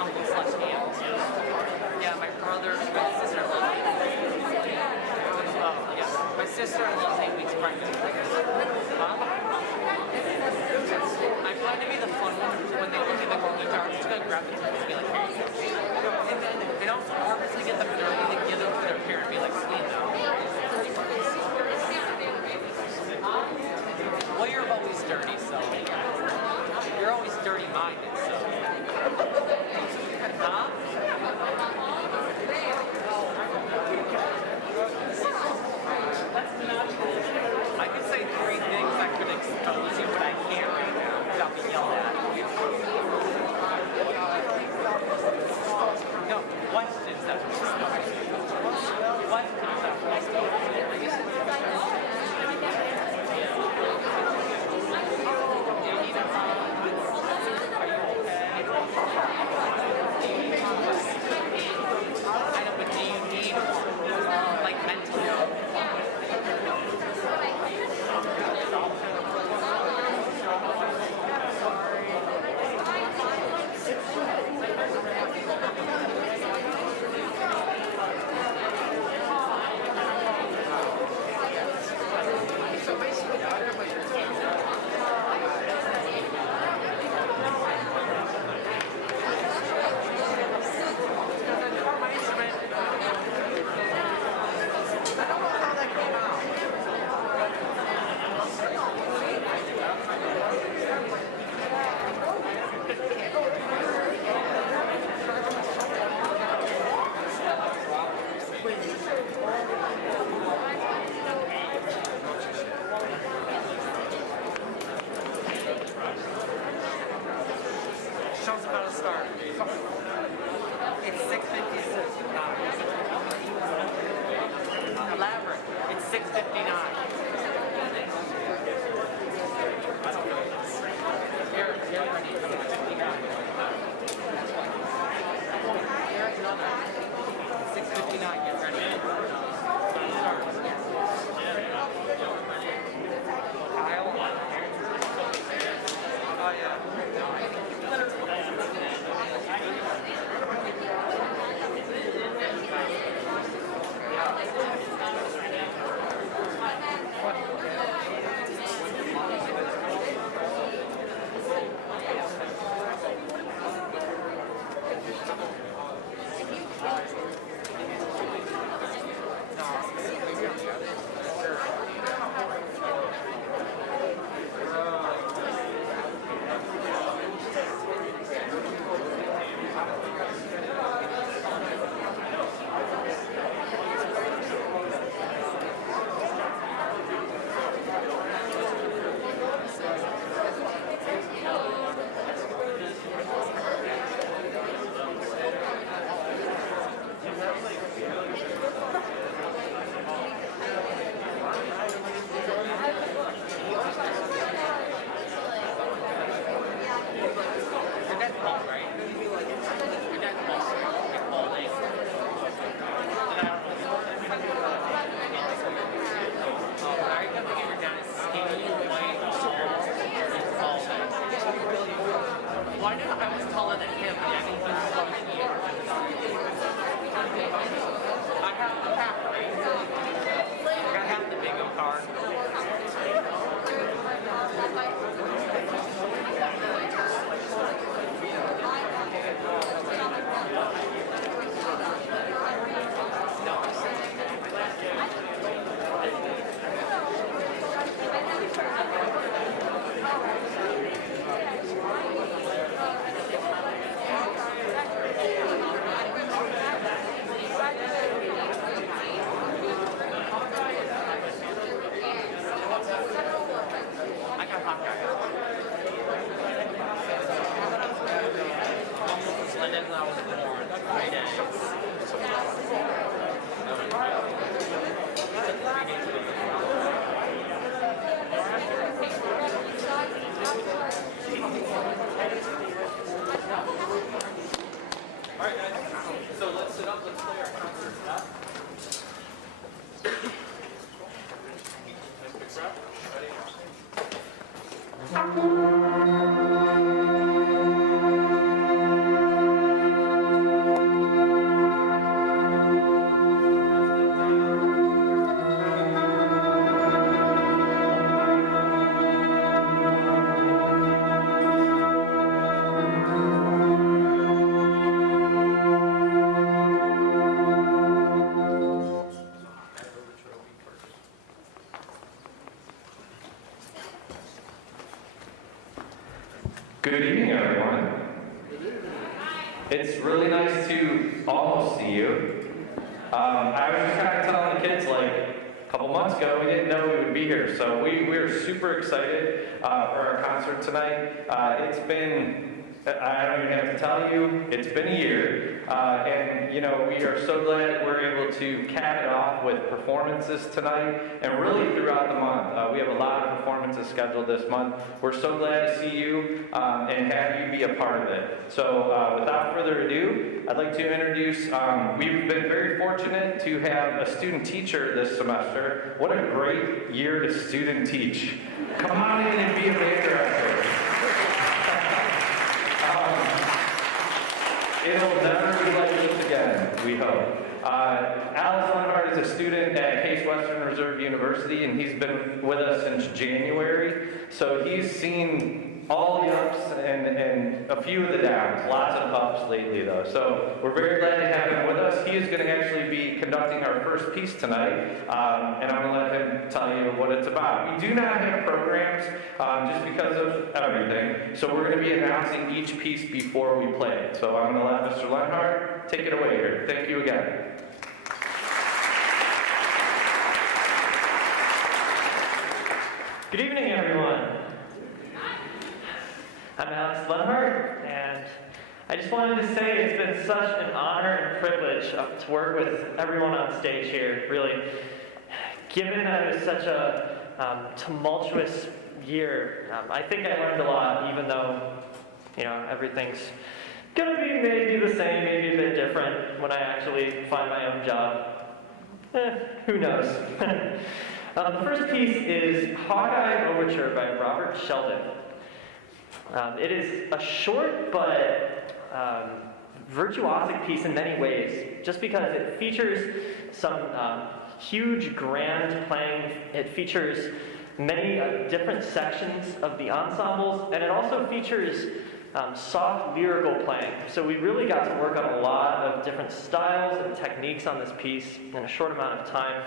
uncle slash aunt. Yeah, my brother, my sister-in-law. Oh, yeah. My sister-in-law's 8 weeks pregnant. Huh? I plan to be the fun one when they look in the cookie jar. I'm just gonna grab the cookies and be like, here you go. And also purposely get them dirty to give them to their parent and be like, sweet now. Well, you're always dirty, so. You're always dirty-minded, so. Huh? I could say 3 things that could expose you, but I can't right now without being yelled at. No, questions that would expose you. Questions that would expose you. I know, but do you need one? Like mentally? So basically, show's about to start. It's 6:56. Elaborate. It's 6:59. Here, ready. 6:59. Here's another. 6:59. Get ready. Start. Kyle. Oh yeah. Good evening, everyone. It's really nice to almost see you. I was just kind of telling the kids, like, a couple months ago, we didn't know we would be here, so we are super excited for our concert tonight. It's been, I don't even have to tell you, it's been a year, and you know, we are so glad we're able to cap it off with performances tonight, and really throughout the month. We have a lot of performances scheduled this month. We're so glad to see you and have you be a part of it. So without further ado, I'd like to introduce, we've been very fortunate to have a student teacher this semester. What a great year to student teach. Come on in and be a band director. It'll never be like this again, we hope. Alex Lenhart is a student at Case Western Reserve University, and he's been with us since January. So he's seen all the ups and a few of the downs, lots of ups lately though. So we're very glad to have him with us. He is going to actually be conducting our first piece tonight, and I'm going to let him tell you what it's about. We do not have programs just because of everything, so we're going to be announcing each piece before we play it. So I'm going to let Mr. Lenhart take it away here. Thank you again. Good evening, everyone. I'm Alex Lenhart, and I just wanted to say it's been such an honor and privilege to work with everyone on stage here, really. Given that it was such a tumultuous year, I think I learned a lot, even though, you know, everything's gonna be maybe the same, maybe a bit different when I actually find my own job. Who knows? The first piece is Hawkeye Overture by Robert Sheldon. It is a short but virtuosic piece in many ways, just because it features some huge grand playing. It features many different sections of the ensembles, and it also features soft lyrical playing. So we really got to work on a lot of different styles and techniques on this piece in a short amount of time.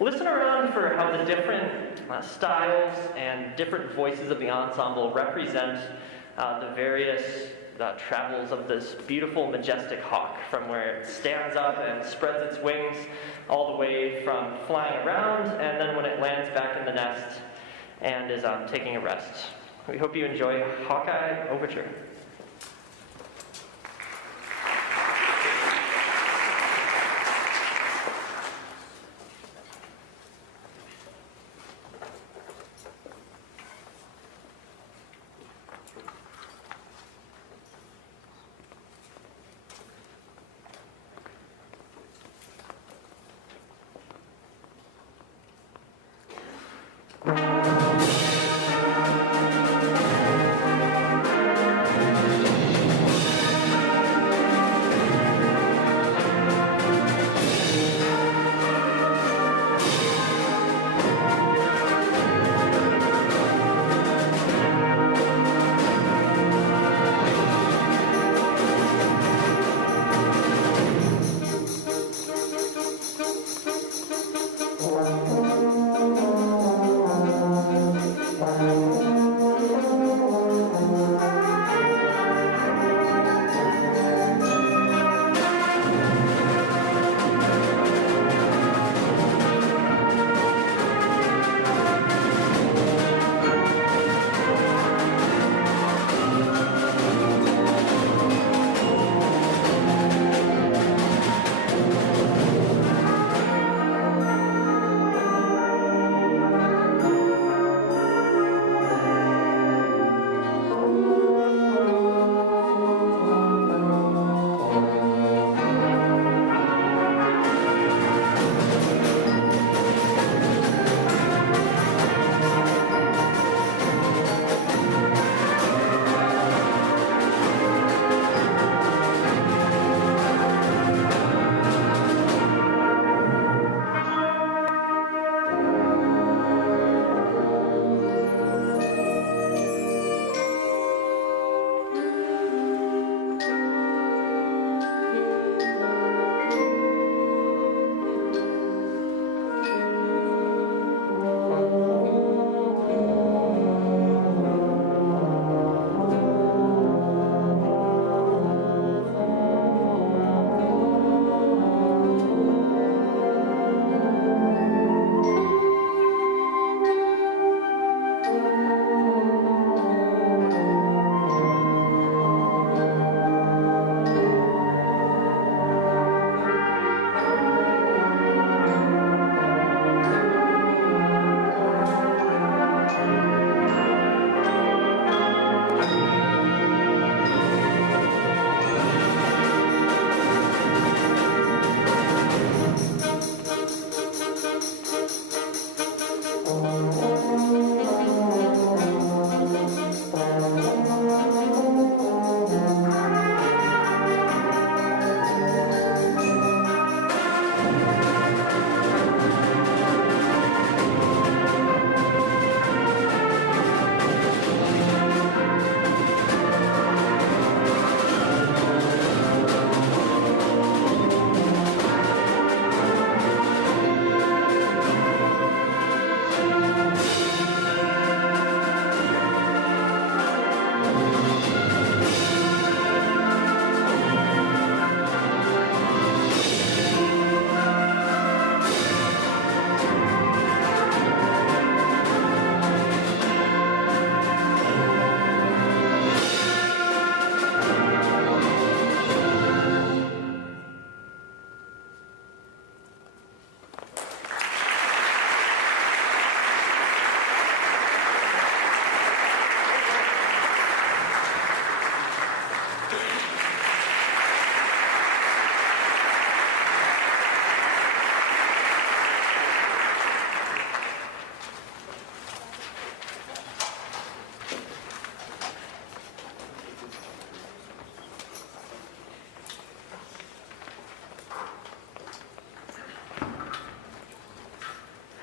Listen around for how the different styles and different voices of the ensemble represent the various travels of this beautiful, majestic hawk, from where it stands up and spreads its wings, all the way from flying around, and then when it lands back in the nest and is taking a rest. We hope you enjoy Hawkeye Overture.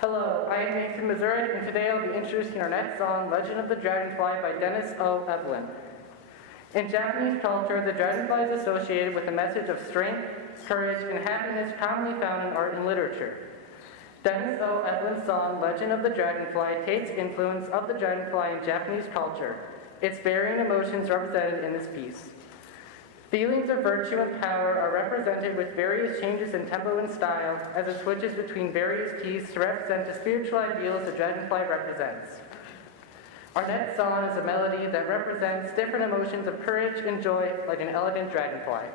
Hello, I am Nathan Missouri, and today I'll be introducing our next song, Legend of the Dragonfly by Dennis O. Evelyn. In Japanese culture, the dragonfly is associated with a message of strength, courage, and happiness commonly found in art and literature. Dennis O. Evelyn's song, Legend of the Dragonfly, takes influence of the dragonfly in Japanese culture, its varying emotions represented in this piece. Feelings of virtue and power are represented with various changes in tempo and style as it switches between various keys to represent the spiritual ideals the dragonfly represents. Our next song is a melody that represents different emotions of courage and joy like an elegant dragonfly.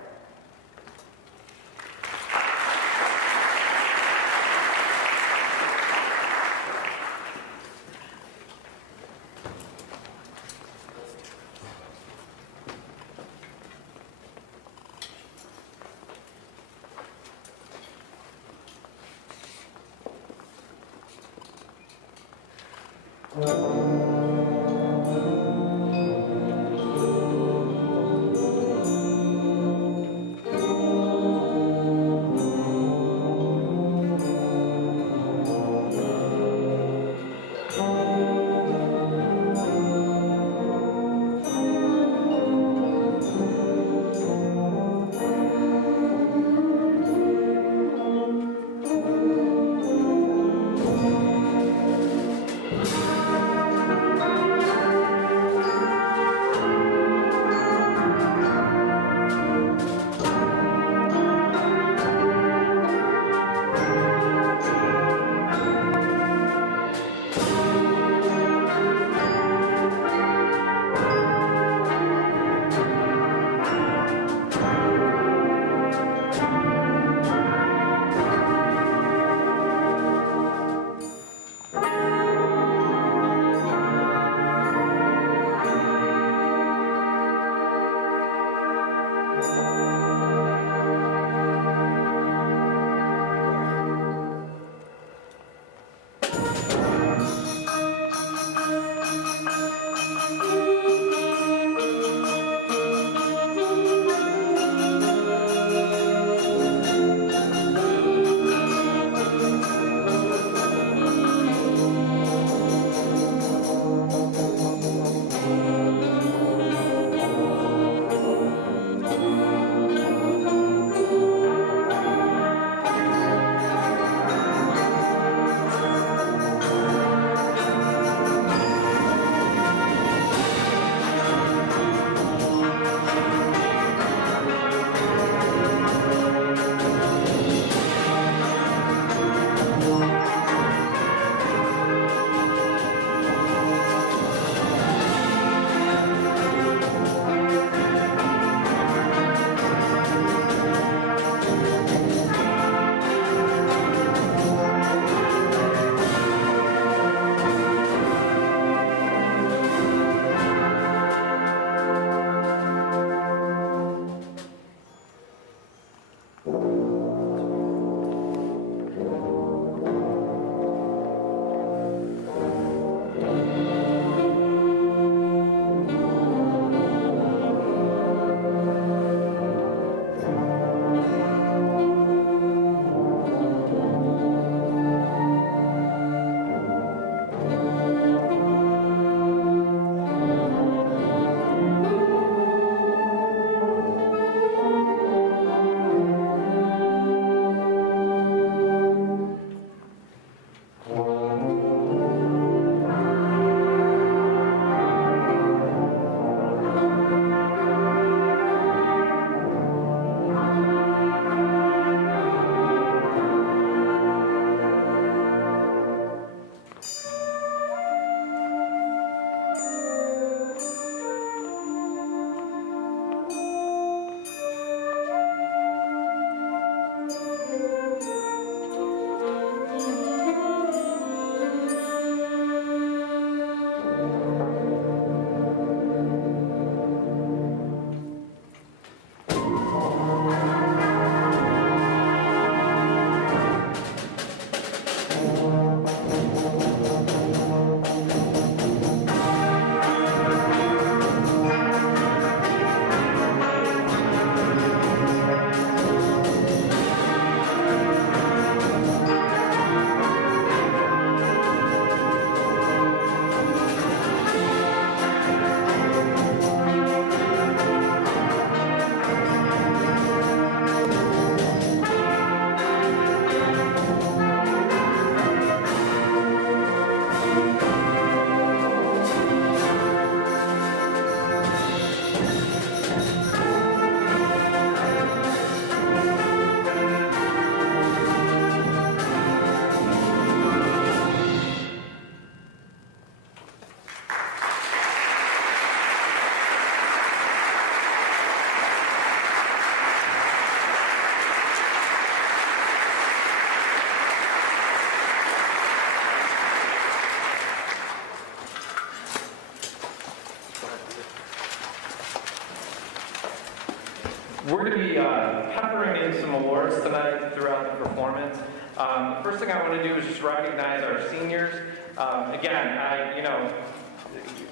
we're going to be peppering in some awards tonight throughout the performance. The first thing I want to do is just recognize our seniors. Again,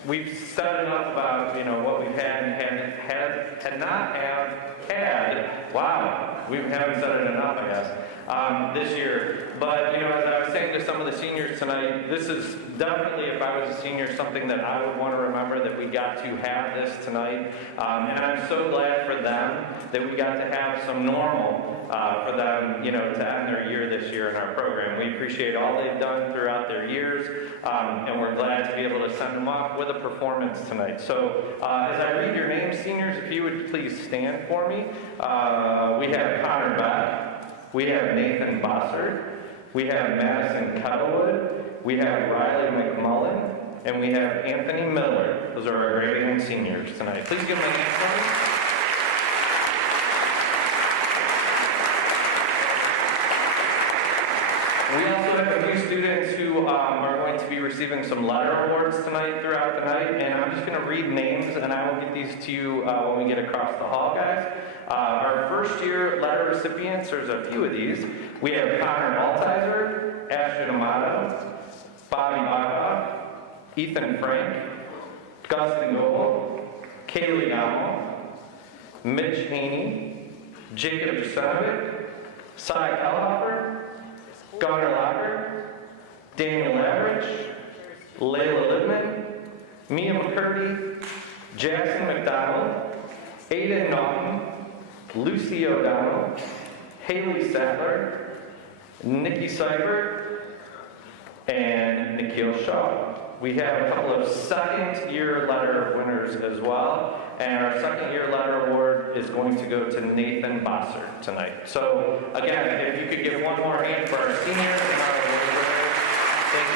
we've said enough about what we've had and not had. Wow, we haven't said it enough, I guess, this year. But as I was saying to some of the seniors tonight, this is definitely, if I was a senior, something that I would want to remember that we got to have this tonight. And I'm so glad for them that we got to have some normal for them, to end their year this year in our program. We appreciate all they've done throughout their years, and we're glad to be able to send them off with a performance tonight. So as I read your names, seniors, if you would please stand for me. We have Connor Beck, we have Nathan Bossert, we have Madison Kettlewood, we have Riley McMullen, and we have Anthony Miller. Those are our great young seniors tonight. Please give them a hand for me. We also have a few students who are going to be receiving some letter awards tonight throughout the night, and I'm just going to read names, and I will get these to you when we get across the hall, guys. Our first year letter recipients, there's a few of these. We have Connor Altizer, Ashton Amato, Bobby Baca, Ethan Frank, Dustin Goble, Kaylee Gamo, Mitch Haney, Jacob Jusanovic, Cy Kellhoffer, Gunnar Locker, Daniel Average, Layla Lippman, Mia McCurdy, Jackson McDonald, Aiden Naughton, Lucy O'Donnell, Haley Sattler, Nikki Seibert, and Nikhil Shaw. We have a couple of second-year letter winners as well, and our second-year letter award is going to go to Nathan Bossert tonight. So, again, if you could give one more hand for our seniors and our award winners, thank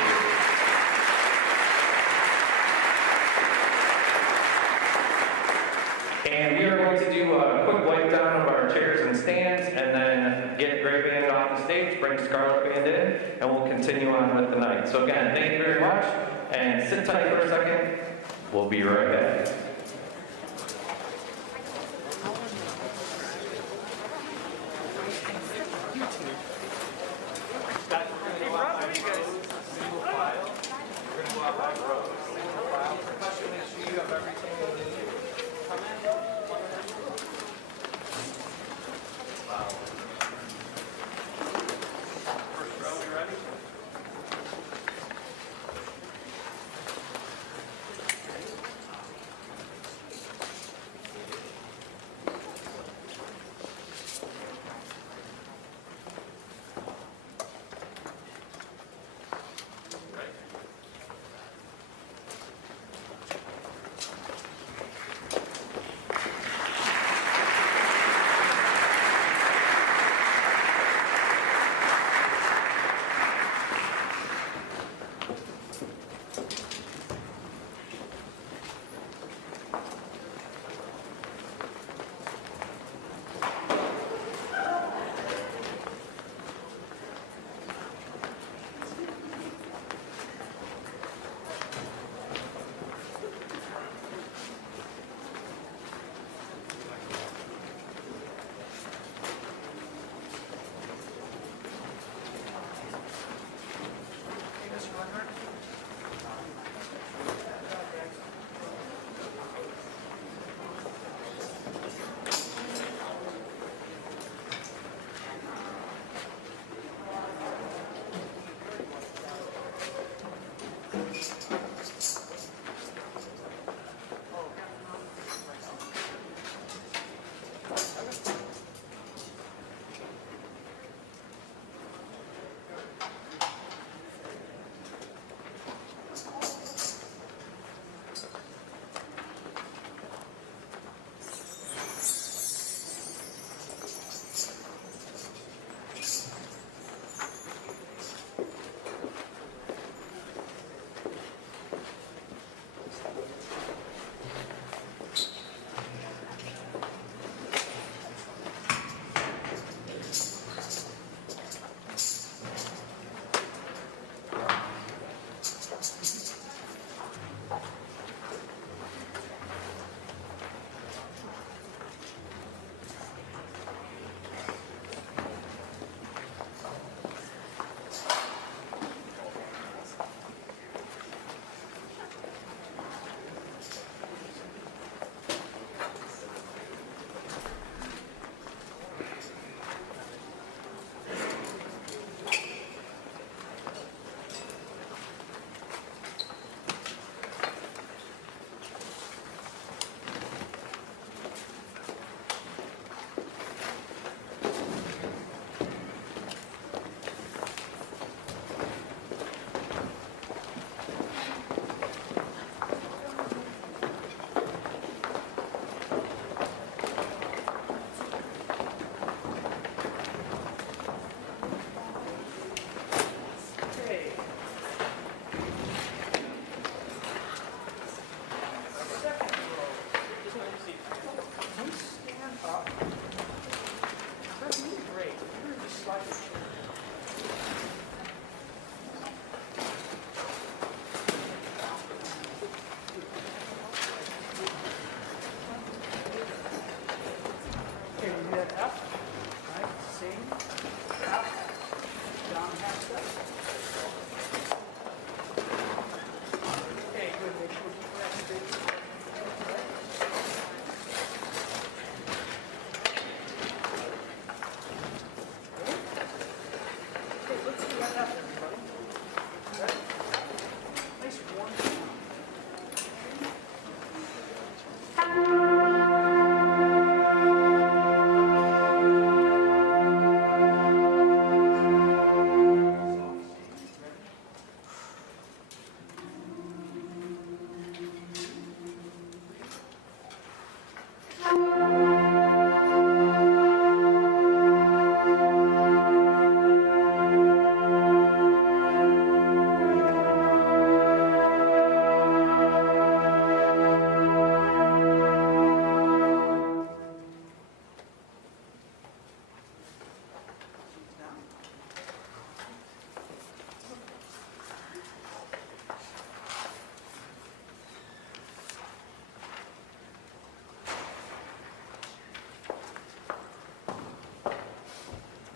you. And we are going to do a quick wipe down of our chairs and stands, and then get Gray Band off the stage, bring Scarlet Band in, and we'll continue on with the night. So again, thank you very much, and sit tight for a second. We'll be right back.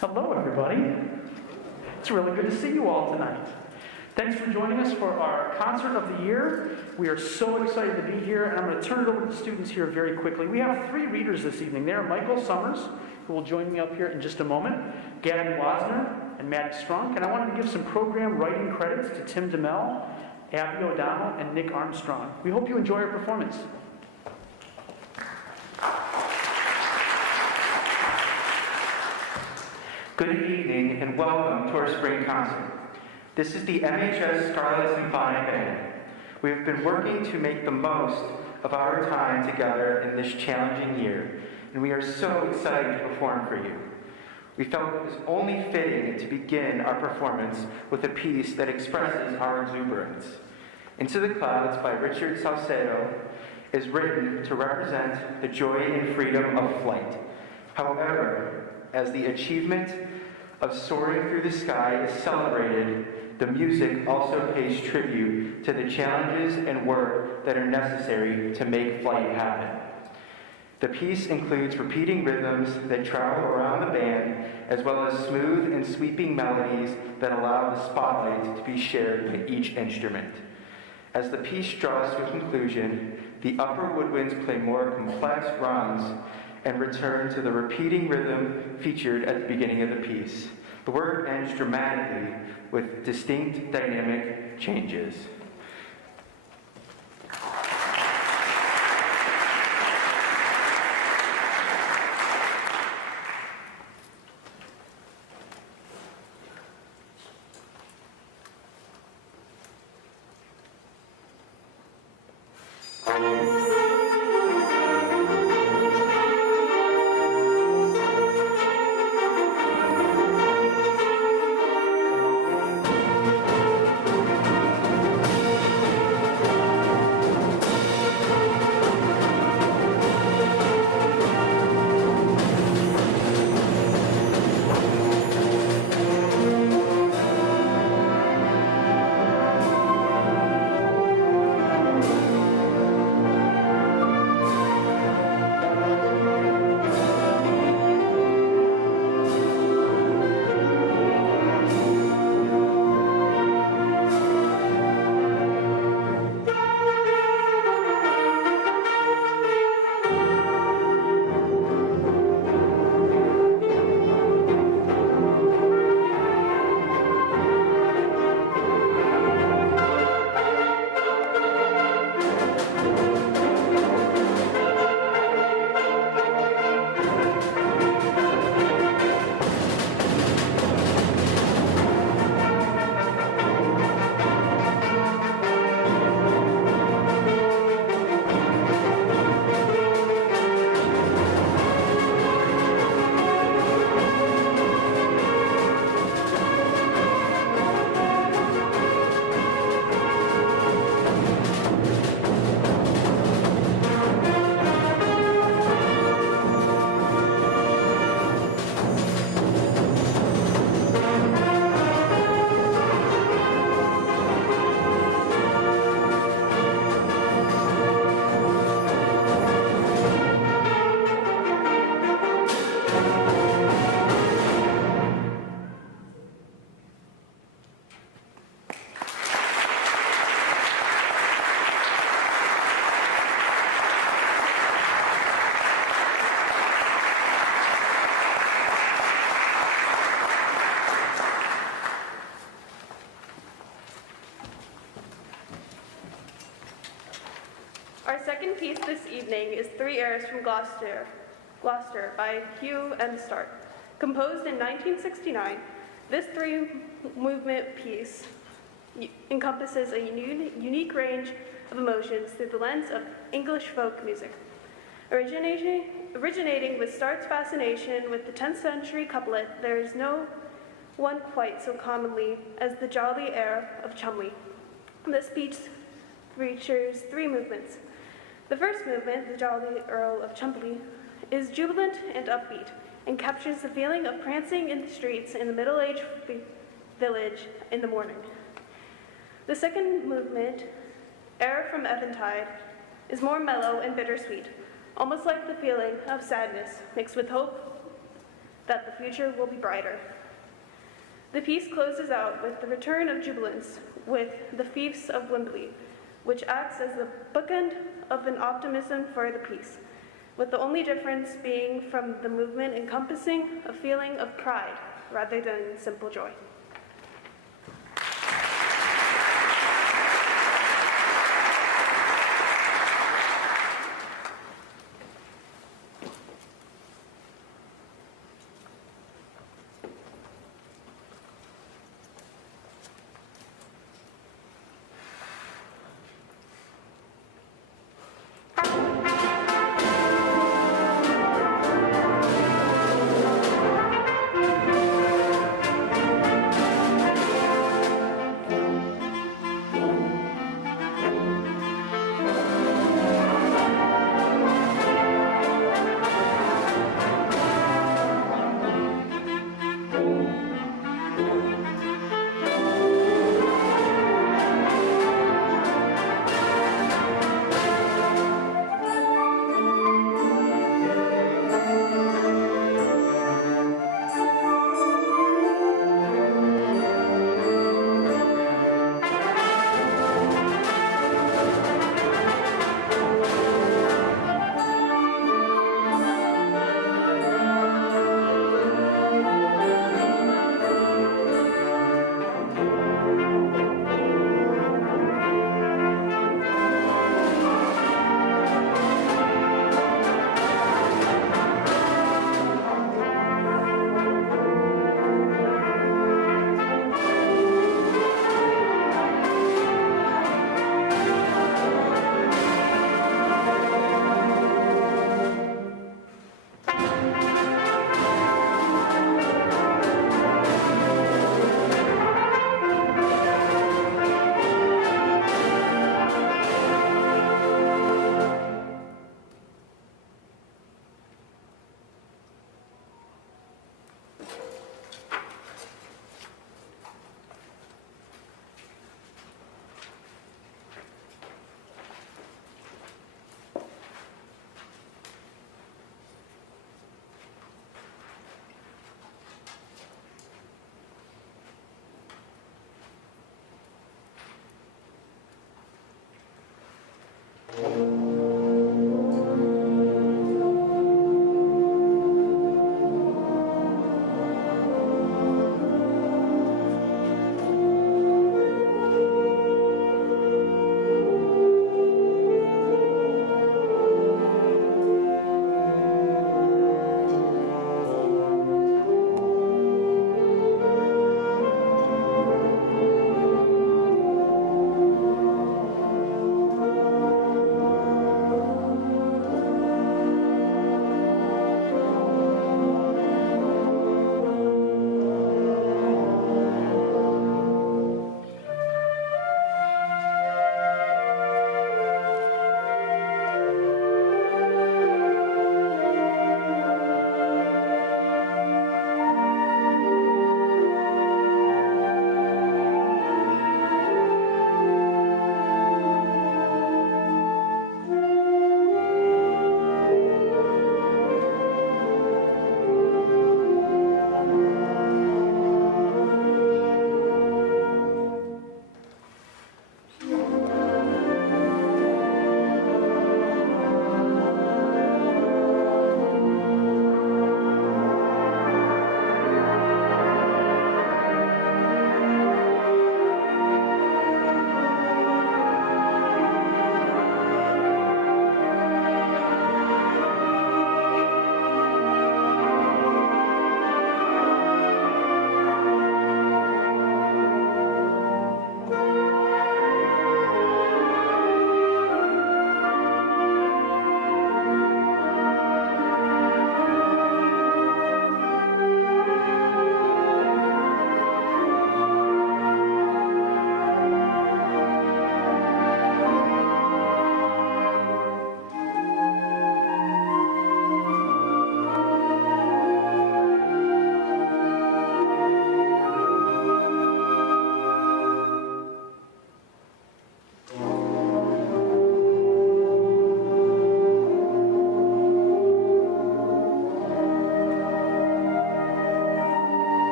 Hello, everybody. It's really good to see you all tonight. Thanks for joining us for our concert of the year. We are so excited to be here, and I'm going to turn it over to the students here very quickly. We have 3 readers this evening. They are Michael Summers, who will join me up here in just a moment, Gabby Wasner, and Maddie Strunk. And I wanted to give some program writing credits to Tim DeMel, Abby O'Donnell, and Nick Armstrong. We hope you enjoy our performance. Good evening and welcome to our spring concert. This is the MHS Scarlet Symphonic Band. We have been working to make the most of our time together in this challenging year, and we are so excited to perform for you. We felt it was only fitting to begin our performance with a piece that expresses our exuberance. Into the Clouds by Richard Salcedo is written to represent the joy and freedom of flight. However, as the achievement of soaring through the sky is celebrated, the music also pays tribute to the challenges and work that are necessary to make flight happen. The piece includes repeating rhythms that travel around the band, as well as smooth and sweeping melodies that allow the spotlight to be shared by each instrument. As the piece draws to a conclusion, the upper woodwinds play more complex runs and return to the repeating rhythm featured at the beginning of the piece. The work ends dramatically with distinct dynamic changes. Our second piece this evening is 3 Airs from Gloucester by Hugh and Stark. Composed in 1969, this 3-movement piece encompasses a unique range of emotions through the lens of English folk music. Originating with Stark's fascination with the 10th century couplet, there is no one quite so commonly as the jolly air of Chumley. This piece features 3 movements. The first movement, the Jolly Earl of Chumley, is jubilant and upbeat and captures the feeling of prancing in the streets in the middle-aged village in the morning. The second movement, Air from Eventide, is more mellow and bittersweet, almost like the feeling of sadness mixed with hope that the future will be brighter. The piece closes out with the return of jubilance with the Fiefs of Wembley, which acts as the bookend of an optimism for the piece, with the only difference being from the movement encompassing a feeling of pride rather than simple joy.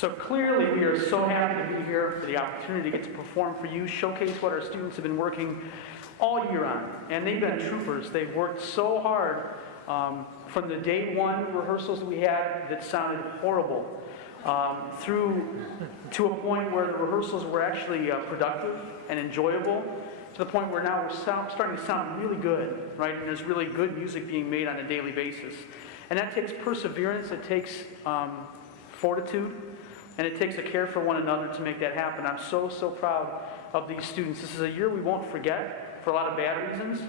So clearly, we are so happy to be here for the opportunity to get to perform for you, showcase what our students have been working all year on. And they've been troopers. They've worked so hard from the day one rehearsals we had that sounded horrible through to a point where the rehearsals were actually productive and enjoyable, to the point where now we're starting to sound really good, right? And there's really good music being made on a daily basis. And that takes perseverance, it takes fortitude, and it takes a care for one another to make that happen. I'm so proud of these students. This is a year we won't forget for a lot of bad reasons,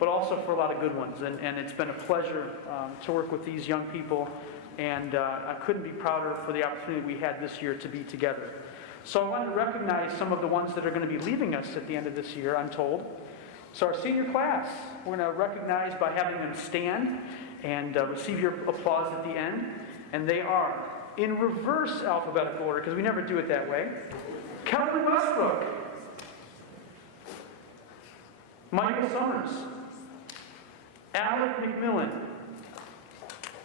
but also for a lot of good ones. And it's been a pleasure to work with these young people, and I couldn't be prouder for the opportunity we had this year to be together. So I wanted to recognize some of the ones that are going to be leaving us at the end of this year, I'm told. So our senior class, we're going to recognize by having them stand and receive your applause at the end. And they are, in reverse alphabetical order, because we never do it that way, Kelly Westbrook, Michael Summers, Alec McMillan,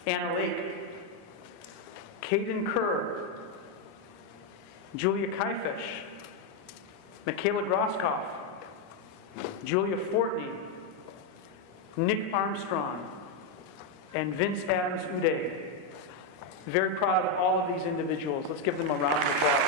Anna Lake, Caden Kerr, Julia Kaifish, Michaela Grosskopf, Julia Fortney, Nick Armstrong, and Vince Adams Uday. Very proud of all of these individuals. Let's give them a round of applause.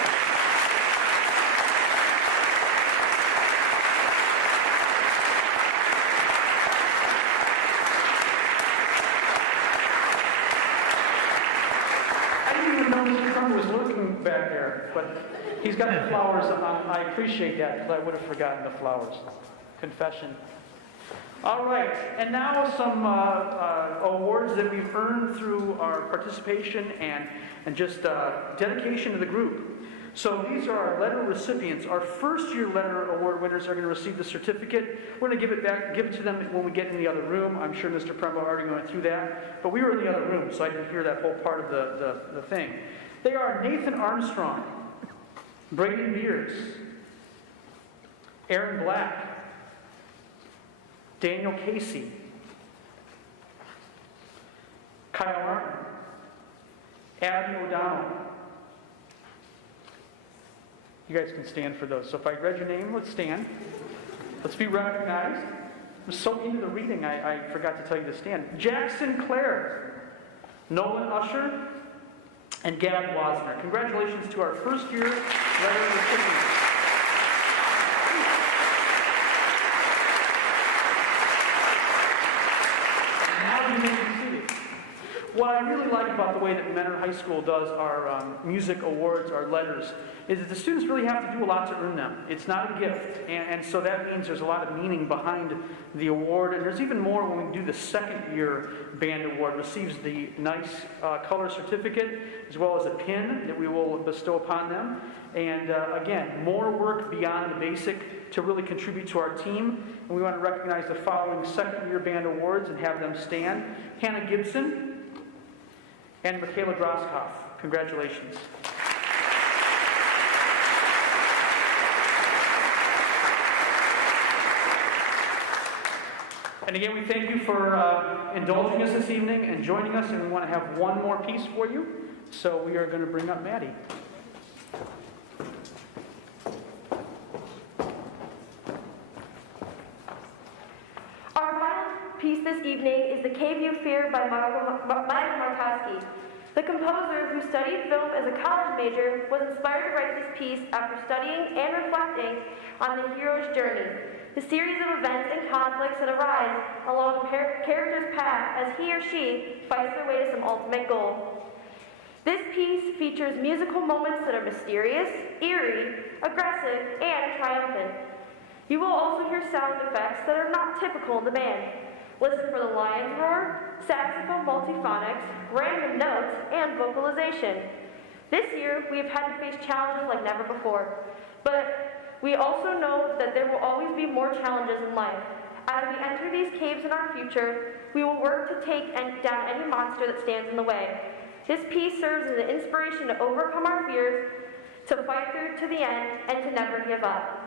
I didn't even know Mr. Trump was lurking back there, but he's got the flowers. I appreciate that, because I would have forgotten the flowers. Confession. All right, and now some awards that we've earned through our participation and just dedication to the group. So these are our letter recipients. Our first year letter award winners are going to receive the certificate. We're going to give it to them when we get in the other room. I'm sure Mr. Prembo already went through that, but we were in the other room, so I didn't hear that whole part of the thing. They are Nathan Armstrong, Brady Beers, Aaron Black, Daniel Casey, Kyle Martin, Abby O'Donnell. You guys can stand for those. So if I read your name, let's stand. Let's be recognized. I'm so into the reading, I forgot to tell you to stand. Jackson Clare, Nolan Usher, and Gab Wasner. Congratulations to our first year letter recipients. What I really like about the way that Mentor High School does our music awards, our letters, is that the students really have to do a lot to earn them. It's not a gift, and so that means there's a lot of meaning behind the award, and there's even more when we do the second year band award, receives the nice color certificate, as well as a pin that we will bestow upon them. And again, more work beyond the basic to really contribute to our team. And we want to recognize the following second year band awards and have them stand. Hannah Gibson and Michaela Grosskopf. Congratulations. And again, we thank you for indulging us this evening and joining us, and we want to have one more piece for you. So we are going to bring up Maddie. Our final piece this evening is The Cave You Fear by Michael Markowski. The composer, who studied film as a college major, was inspired to write this piece after studying and reflecting on the hero's journey, the series of events and conflicts that arise along a character's path as he or she fights their way to some ultimate goal. This piece features musical moments that are mysterious, eerie, aggressive, and triumphant. You will also hear sound effects that are not typical in the band. Listen for the lion's roar, saxophone multiphonics, random notes, and vocalization. This year, we have had to face challenges like never before, but we also know that there will always be more challenges in life. As we enter these caves in our future, we will work to take down any monster that stands in the way. This piece serves as an inspiration to overcome our fears, to fight through to the end, and to never give up.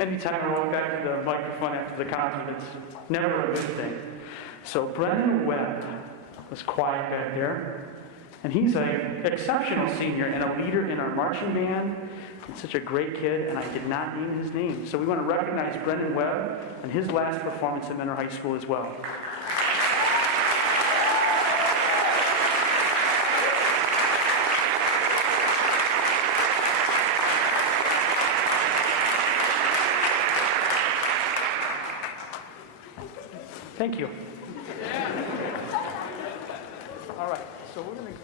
anytime I walk back to the microphone after the concert, it's never a good thing. So Brendan Webb was quiet back there, and he's an exceptional senior and a leader in our marching band, and such a great kid, and I did not name his name. So we want to recognize Brendan Webb and his last performance at Mentor High School as well. Thank you. All right, so we're going to go.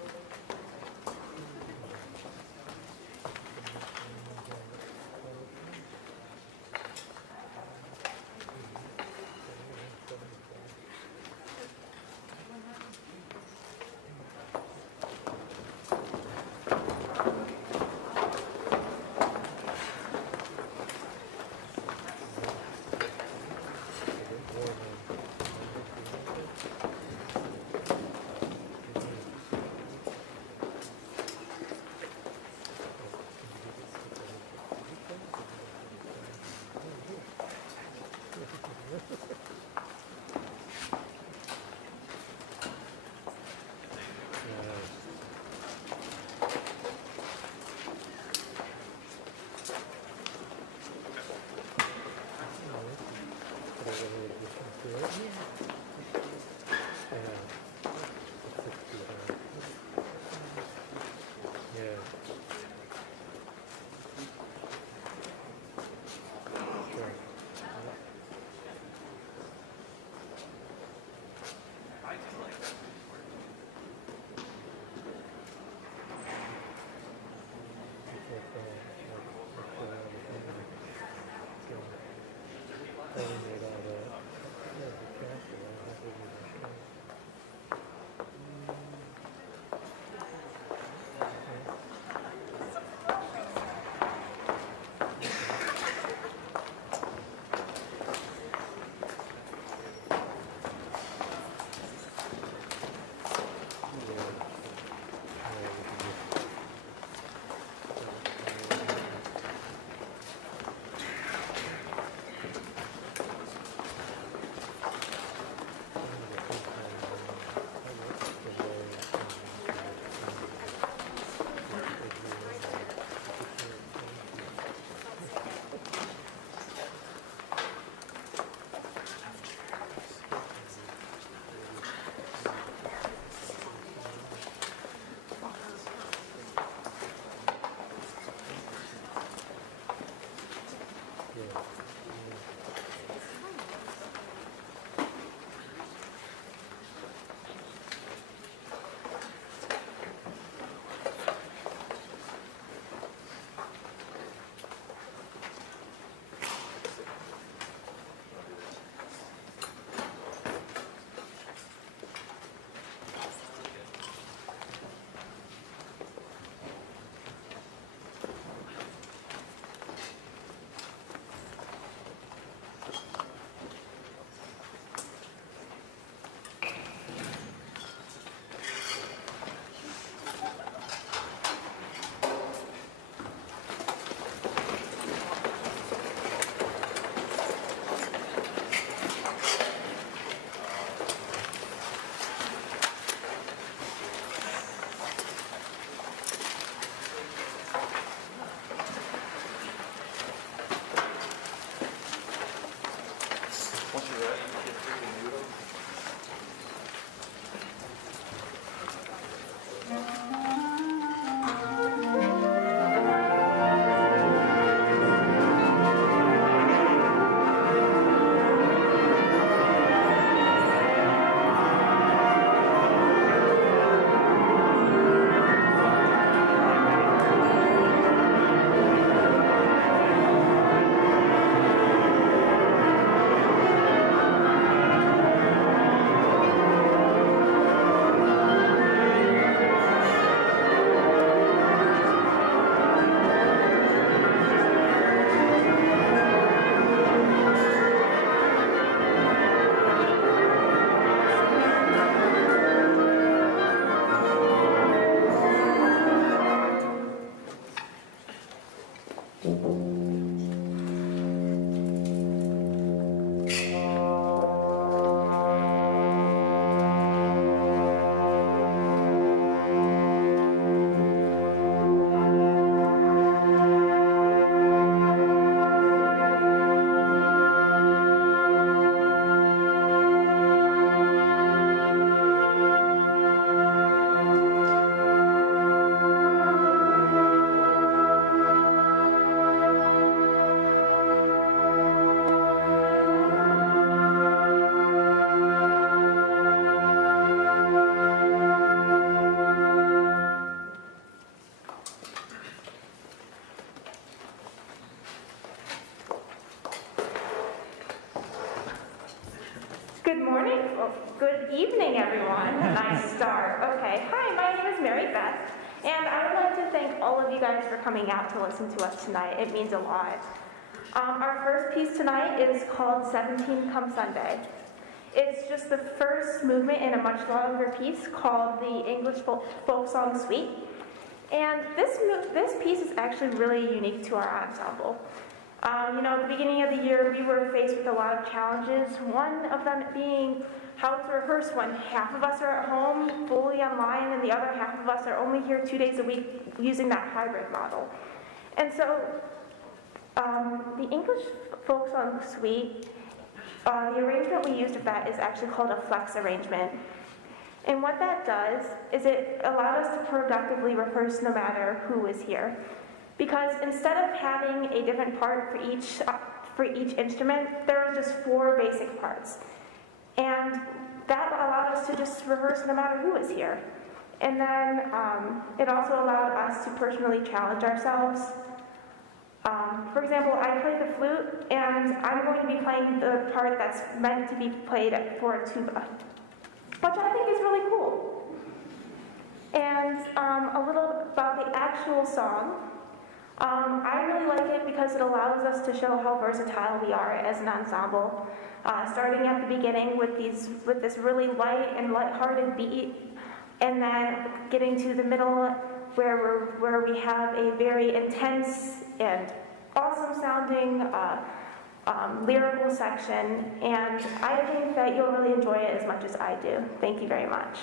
Good morning. Oh, good evening, everyone. Nice start. Okay. Hi, my name is Mary Beth, and I would like to thank all of you guys for coming out to listen to us tonight. It means a lot. Our first piece tonight is called 17 Come Sunday. It's just the first movement in a much longer piece called the English folk song suite. And this piece is actually really unique to our ensemble. At the beginning of the year, we were faced with a lot of challenges. One of them being how to rehearse when half of us are at home fully online and the other half of us are only here 2 days a week using that hybrid model. And so the English folk song suite, the arrangement we used of that is actually called a flex arrangement. And what that does is it allowed us to productively rehearse no matter who is here. Because instead of having a different part for each instrument, there are just 4 basic parts. And that allowed us to just rehearse no matter who is here. And then it also allowed us to personally challenge ourselves. For example, I play the flute, and I'm going to be playing the part that's meant to be played for a tuba, which I think is really cool. And a little about the actual song. I really like it because it allows us to show how versatile we are as an ensemble. Starting at the beginning with this really light and lighthearted beat, and then getting to the middle where we have a very intense and awesome sounding lyrical section. And I think that you'll really enjoy it as much as I do. Thank you very much.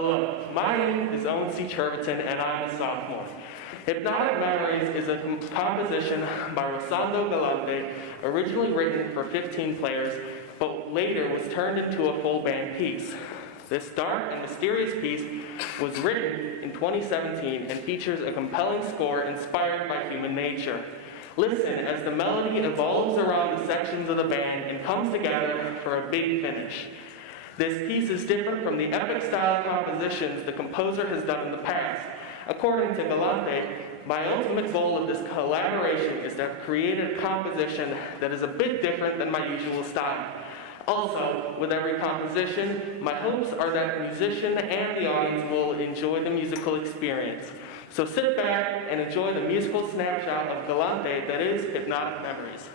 Hello, my name is Owen C. Cherviton, and I'm a sophomore. Hypnotic Memories is a composition by Rosando Galante, originally written for 15 players, but later was turned into a full band piece. This dark and mysterious piece was written in 2017 and features a compelling score inspired by human nature. Listen as the melody evolves around the sections of the band and comes together for a big finish. This piece is different from the epic style compositions the composer has done in the past. According to Galante, my ultimate goal of this collaboration is to create a composition that is a bit different than my usual style. Also, with every composition, my hopes are that the musician and the audience will enjoy the musical experience. So sit back and enjoy the musical snapshot of Galante that is Hypnotic Memories.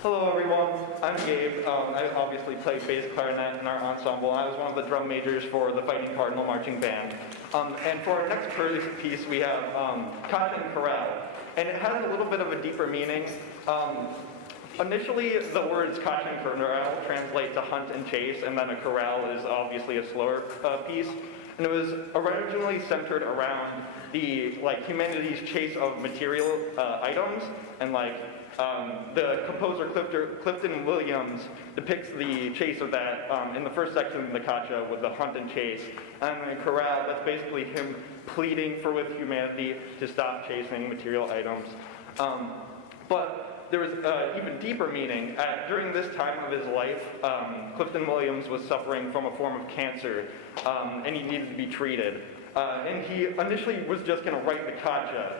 Hello everyone, I'm Gabe. I obviously play bass clarinet in our ensemble. I was one of the drum majors for the Fighting Cardinal Marching Band. And for our next piece we have Cotton and Corral. And it has a little bit of a deeper meaning. Initially, the words Cotton and Corral translate to hunt and chase, and then a corral is obviously a slower piece. And it was originally centered around the humanity's chase of material items, and the composer Clifton Williams depicts the chase of that in the first section of the Kacha with the hunt and chase. And in Corral, that's basically him pleading with humanity to stop chasing material items. But there was even deeper meaning. During this time of his life, Clifton Williams was suffering from a form of cancer, and he needed to be treated. And he initially was just going to write the Kacha.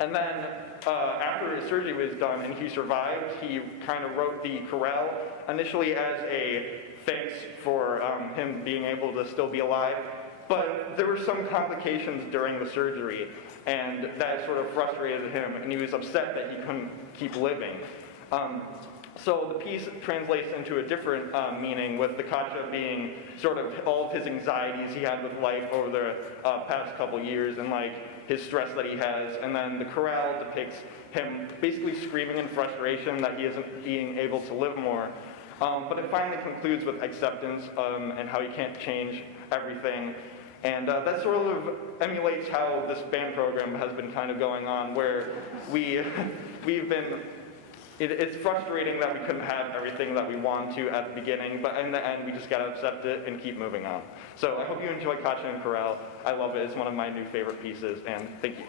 And then after his surgery was done and he survived, he kind of wrote the Corral, initially as a thanks for him being able to still be alive. But there were some complications during the surgery, and that sort of frustrated him, and he was upset that he couldn't keep living. So the piece translates into a different meaning, with the Kacha being sort of all of his anxieties he had with life over the past couple years, and his stress that he has. And then the Corral depicts him basically screaming in frustration that he isn't being able to live more. But it finally concludes with acceptance and how he can't change everything. And that sort of emulates how this band program has been kind of going on, where we've been, it's frustrating that we couldn't have everything that we wanted to at the beginning, but in the end we just gotta accept it and keep moving on. So I hope you enjoy Kacha and Corral. I love it, it's one of my new favorite pieces, and thank you.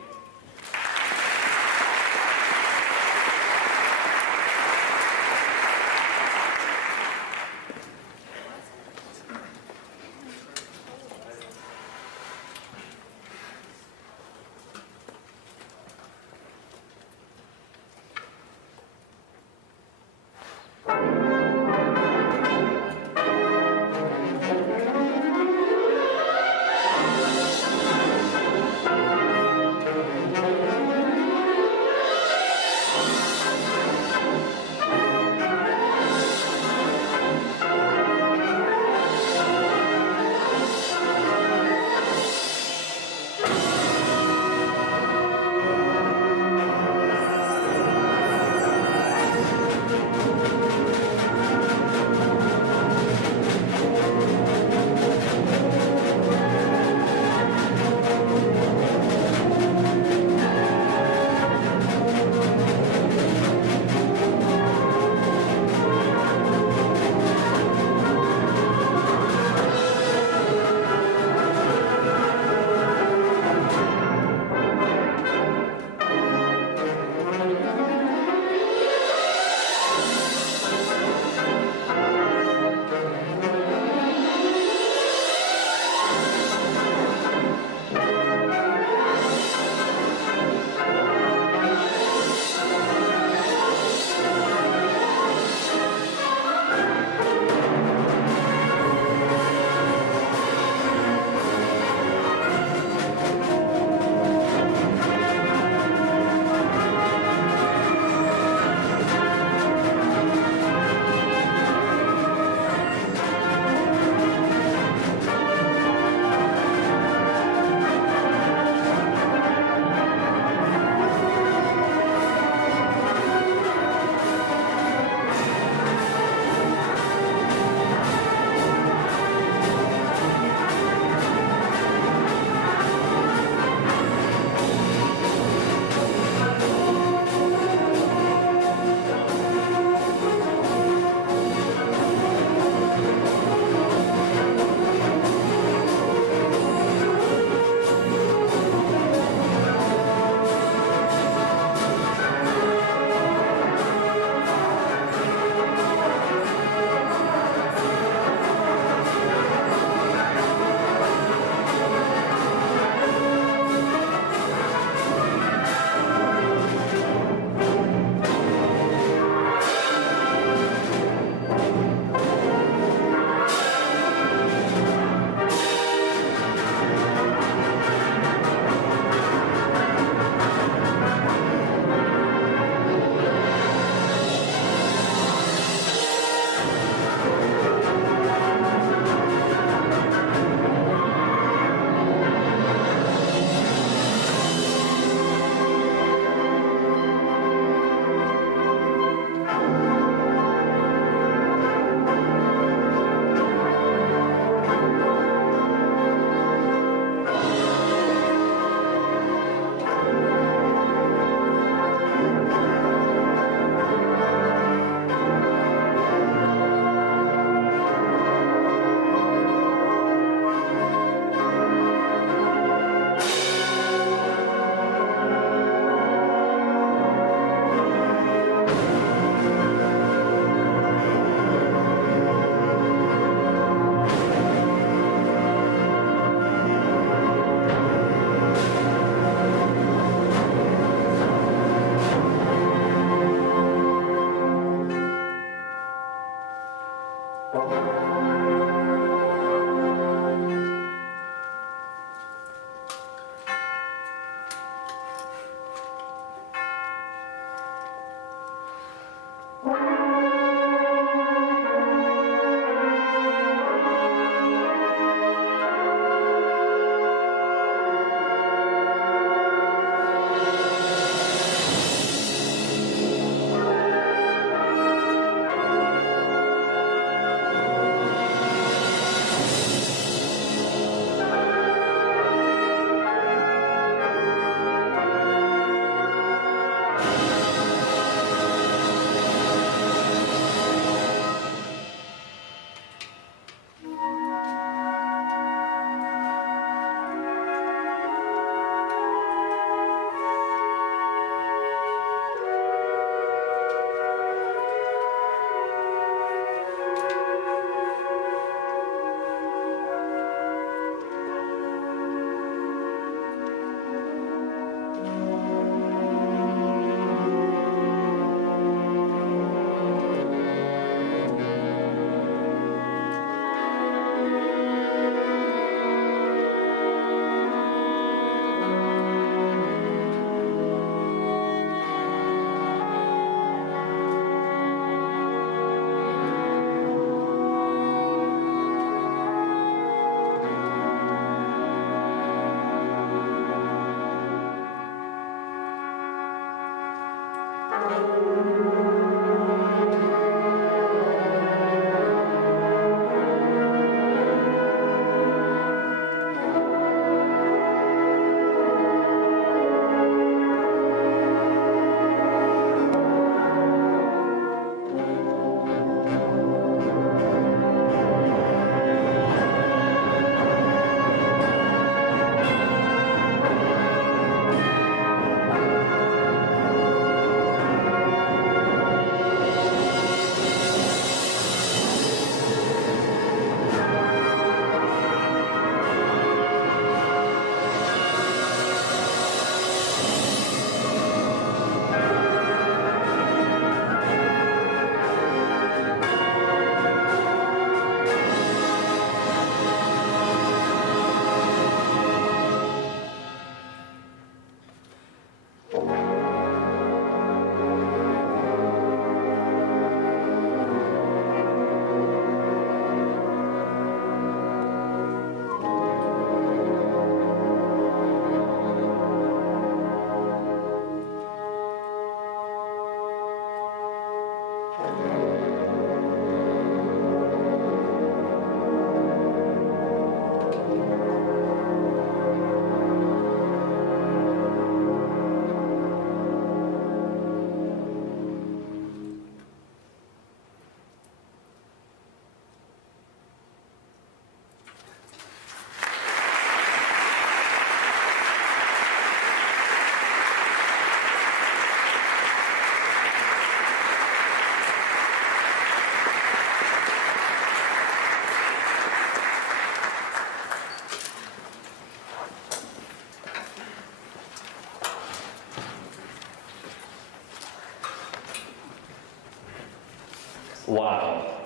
Wow.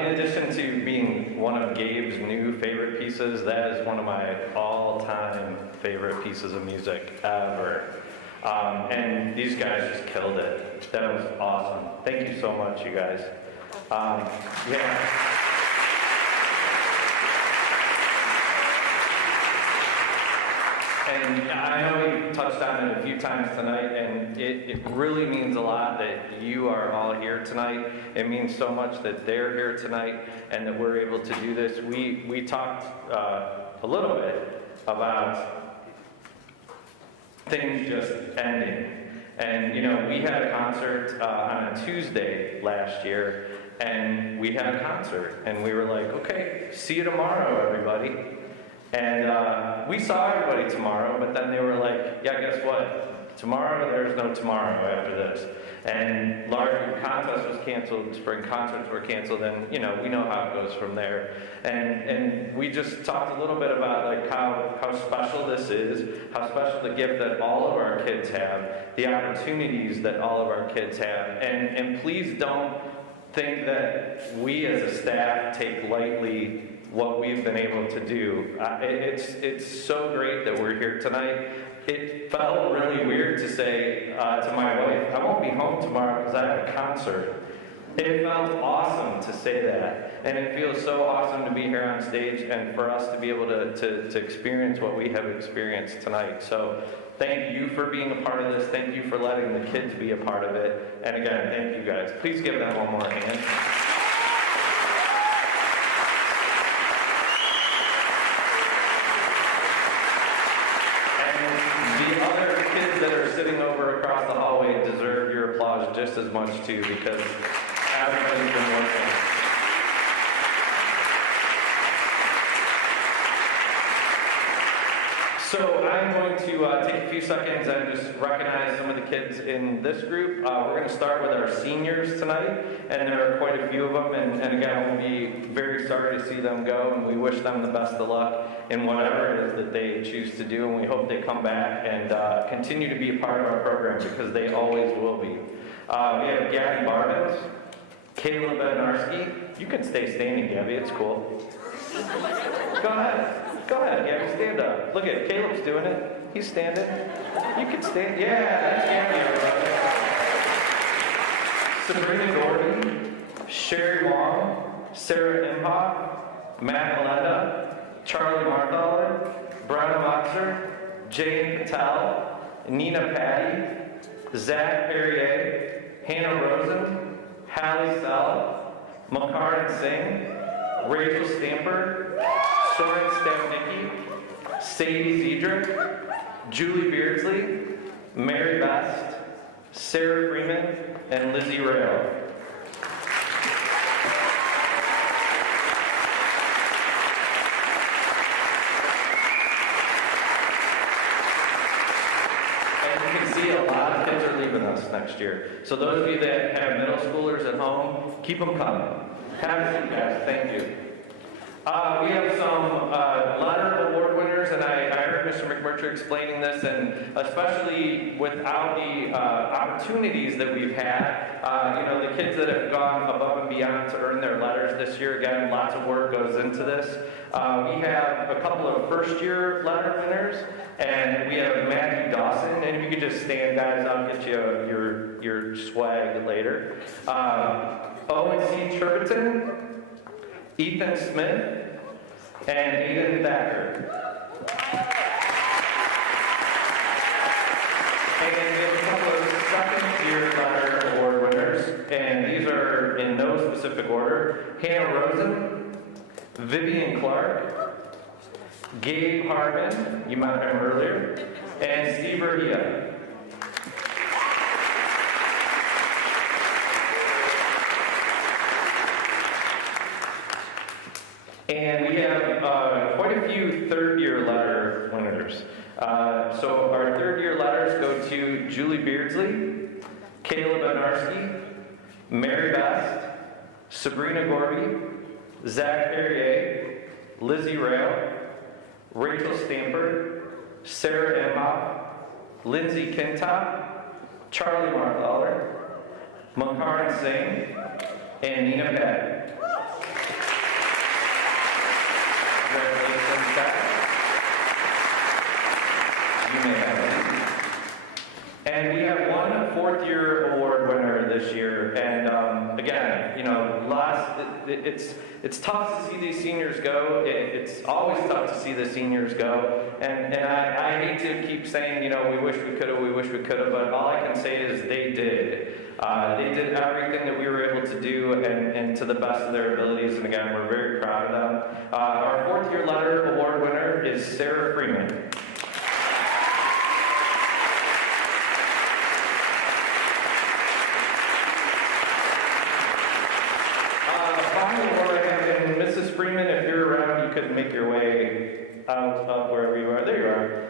In addition to being one of Gabe's new favorite pieces, that is one of my all-time favorite pieces of music ever. And these guys just killed it. That was awesome. Thank you so much, you guys. Yeah. And I know we touched on it a few times tonight, and it really means a lot that you are all here tonight. It means so much that they're here tonight and that we're able to do this. We talked a little bit about things just ending. And, you know, we had a concert on a Tuesday last year, and we had a concert, and we were like, okay, see you tomorrow, everybody. And we saw everybody tomorrow, but then they were like, yeah, guess what? Tomorrow, there's no tomorrow after this. And large group contest was canceled, spring concerts were canceled, and, you know, we know how it goes from there. And we just talked a little bit about, like, how special this is, how special the gift that all of our kids have, the opportunities that all of our kids have. And please don't think that we as a staff take lightly what we've been able to do. It's so great that we're here tonight. It felt really weird to say to my wife, I won't be home tomorrow because I have a concert. It felt awesome to say that. And it feels so awesome to be here on stage and for us to be able to experience what we have experienced tonight. So thank you for being a part of this. Thank you for letting the kids be a part of it. And again, thank you guys. Please give them one more hand. That are sitting over across the hallway deserve your applause just as much too, because everybody's been working. So I'm going to take a few seconds and just recognize some of the kids in this group. We're going to start with our seniors tonight, and there are quite a few of them, and again, we'll be very sorry to see them go, and we wish them the best of luck in whatever it is that they choose to do, and we hope they come back and continue to be a part of our program, because they always will be. We have Gabby Barbins, Caleb Bednarski. You can stay standing, Gabby, it's cool. Go ahead, Gabby, stand up. Look at Caleb's doing it. He's standing. You can stand. Yeah, that's Gabby, everybody. Sabrina Gordon, Sherry Wong, Sarah Imhoff, Matt Melenda, Charlie Marthaler, Brian Boxer, Jane Patel, Nina Patty, Zach Perrier, Hannah Rosen, Hallie Sell, Makaran Singh, Rachel Stamper, Soren Stepnicki, Sadie Zedrick, Julie Beardsley, Mary Best, Sarah Freeman, and Lizzie Rail. A lot of kids are leaving us next year. So those of you that have middle schoolers at home, keep them coming. Have a seat, guys. Thank you. We have some letter award winners, and I heard Mr. McMurtry explaining this, and especially without the opportunities that we've had, the kids that have gone above and beyond to earn their letters this year, again, lots of work goes into this. We have a couple of first-year letter winners, and we have Matthew Dawson, and if you could just stand, guys, I'll get you your swag later. Owen C. Turbiton, Ethan Smith, and Aiden Thacker. And we have a couple of second-year letter award winners, and these are in no specific order. Hannah Rosen, Vivian Clark, Gabe Harmon, you might have heard him earlier, and Steve Urdia. And we have quite a few third-year letter winners. So our third-year letters go to Julie Beardsley, Caleb Benarski, Mary Best, Sabrina Gorby, Zach Perrier, Lizzie Rail, Rachel Stamper, Sarah Emhoff, Lindsay Kintop, Charlie Marthaler, Makaran Singh, and Nina Pett. Congratulations, guys. You may have it. And we have one fourth-year award winner this year, and again, it's tough to see these seniors go. It's always tough to see the seniors go, and I hate to keep saying, we wish we could have, but all I can say is they did. They did everything that we were able to do, and to the best of their abilities, and again, we're very proud of them. Our fourth-year letter award winner is Sarah Freeman. Mrs. Freeman, if you're around, you could make your way out wherever you are. There you are.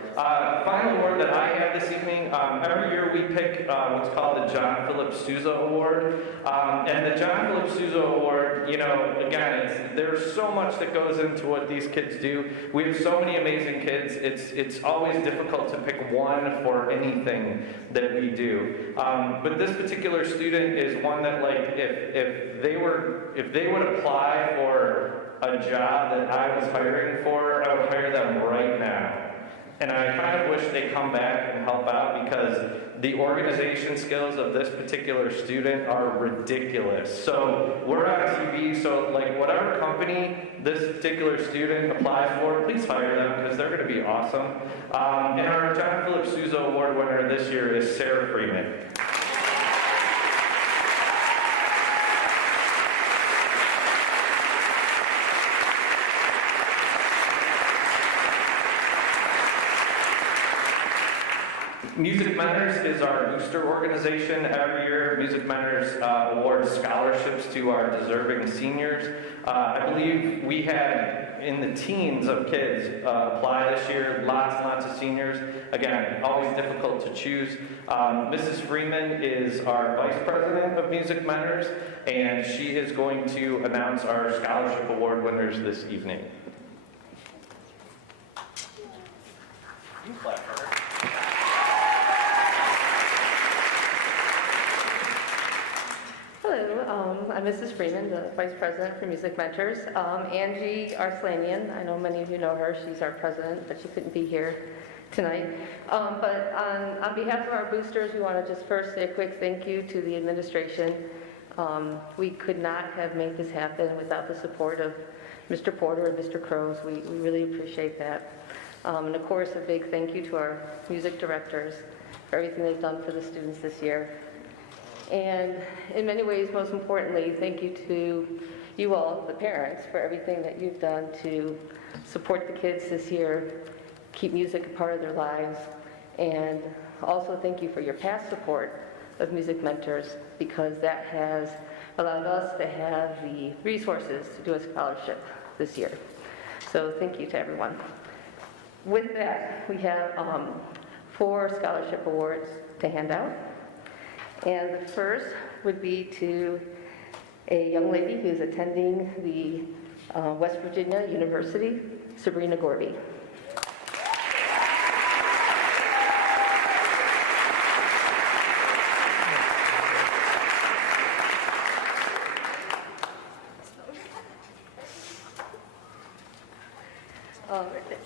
Final award that I have this evening. Every year we pick what's called the John Philip Sousa Award. And the John Philip Sousa Award, again, there's so much that goes into what these kids do. We have so many amazing kids. It's always difficult to pick one for anything that we do. But this particular student is one that, if they would apply for a job that I was hiring for, I would hire them right now. And I kind of wish they come back and help out, because the organization skills of this particular student are ridiculous. So we're on TV, so whatever company this particular student applies for, please hire them, because they're going to be awesome. And our John Philip Sousa Award winner this year is Sarah Freeman. Music Mentors is our booster organization. Every year, Music Mentors awards scholarships to our deserving seniors. I believe we had in the teens of kids apply this year, lots and lots of seniors. Again, always difficult to choose. Mrs. Freeman is our Vice President of Music Mentors, and she is going to announce our scholarship award winners this evening. You clap for her. Hello, I'm Mrs. Freeman, the Vice President for Music Mentors. Angie Arslanian, I know many of you know her, she's our president, but she couldn't be here tonight. But on behalf of our boosters, we want to just first say a quick thank you to the administration. We could not have made this happen without the support of Mr. Porter and Mr. Crows. We really appreciate that. And of course, a big thank you to our music directors for everything they've done for the students this year. And in many ways, most importantly, thank you to you all, the parents, for everything that you've done to support the kids this year, keep music a part of their lives, and also thank you for your past support of Music Mentors, because that has allowed us to have the resources to do a scholarship this year. So thank you to everyone. With that, we have 4 scholarship awards to hand out. And the first would be to a young lady who's attending the West Virginia University, Sabrina Gorby.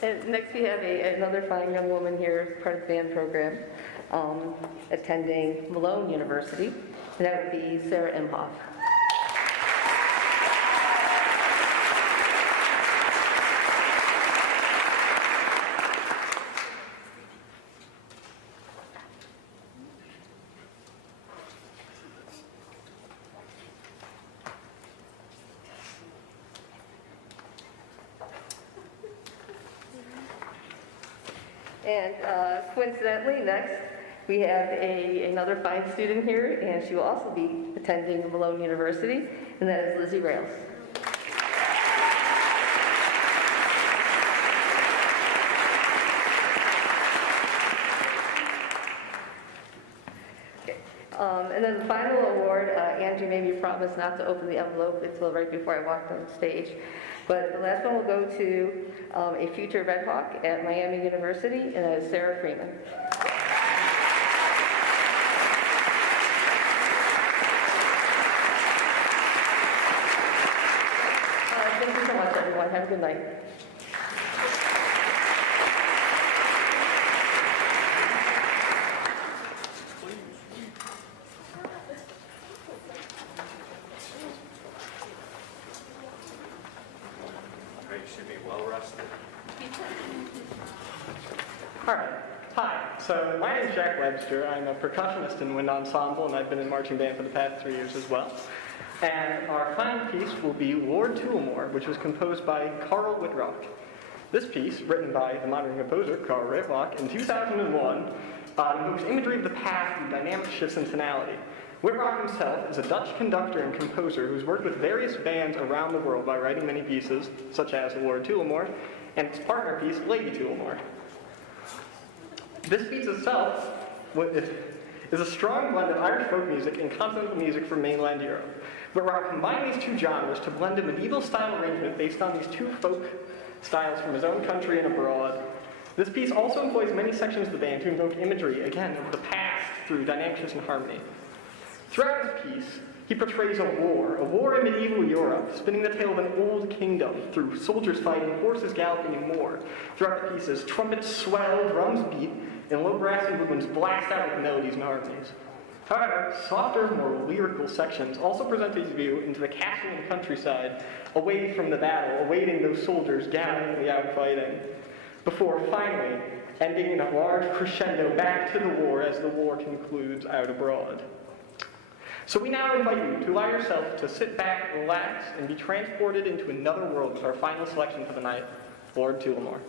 And next we have another fine young woman here, part of the band program, attending Malone University, and that would be Sarah Imhoff. And coincidentally, next we have another fine student here, and she will also be attending Malone University, and that is Lizzie Rails. And then the final award, Angie made me promise not to open the envelope until right before I walked on stage. But the last one will go to a future Red Hawk at Miami University, and that is Sarah Freeman. Thank you so much, everyone. Have a good night. All right. Hi. So my name is Jack Webster. I'm a percussionist in Wind Ensemble, and I've been in marching band for the past 3 years as well. And our final piece will be Lord Tullamore, which was composed by Carl Whitrock. This piece, written by the modern composer Carl Whitrock in 2001, evokes imagery of the past through dynamic shifts in tonality. Whitrock himself is a Dutch conductor and composer who's worked with various bands around the world by writing many pieces, such as Lord Tullamore, and his partner piece, Lady Tullamore. This piece itself is a strong blend of Irish folk music and continental music from mainland Europe. Whitrock combined these two genres to blend a medieval-style arrangement based on these two folk styles from his own country and abroad. This piece also employs many sections of the band to invoke imagery, again, of the past through dynamic shifts and harmony. Throughout this piece, he portrays a war in medieval Europe, spinning the tale of an old kingdom through soldiers fighting, horses galloping, and more. Throughout the piece, as trumpets swell, drums beat, and low brassy woodwinds blast out with melodies and harmonies. However, softer, more lyrical sections also present his view into the castle and countryside, away from the battle, awaiting those soldiers gallantly out fighting, before finally ending in a large crescendo back to the war as the war concludes out abroad. So we now invite you to allow yourself to sit back, relax, and be transported into another world with our final selection for the night, Lord Tullamore.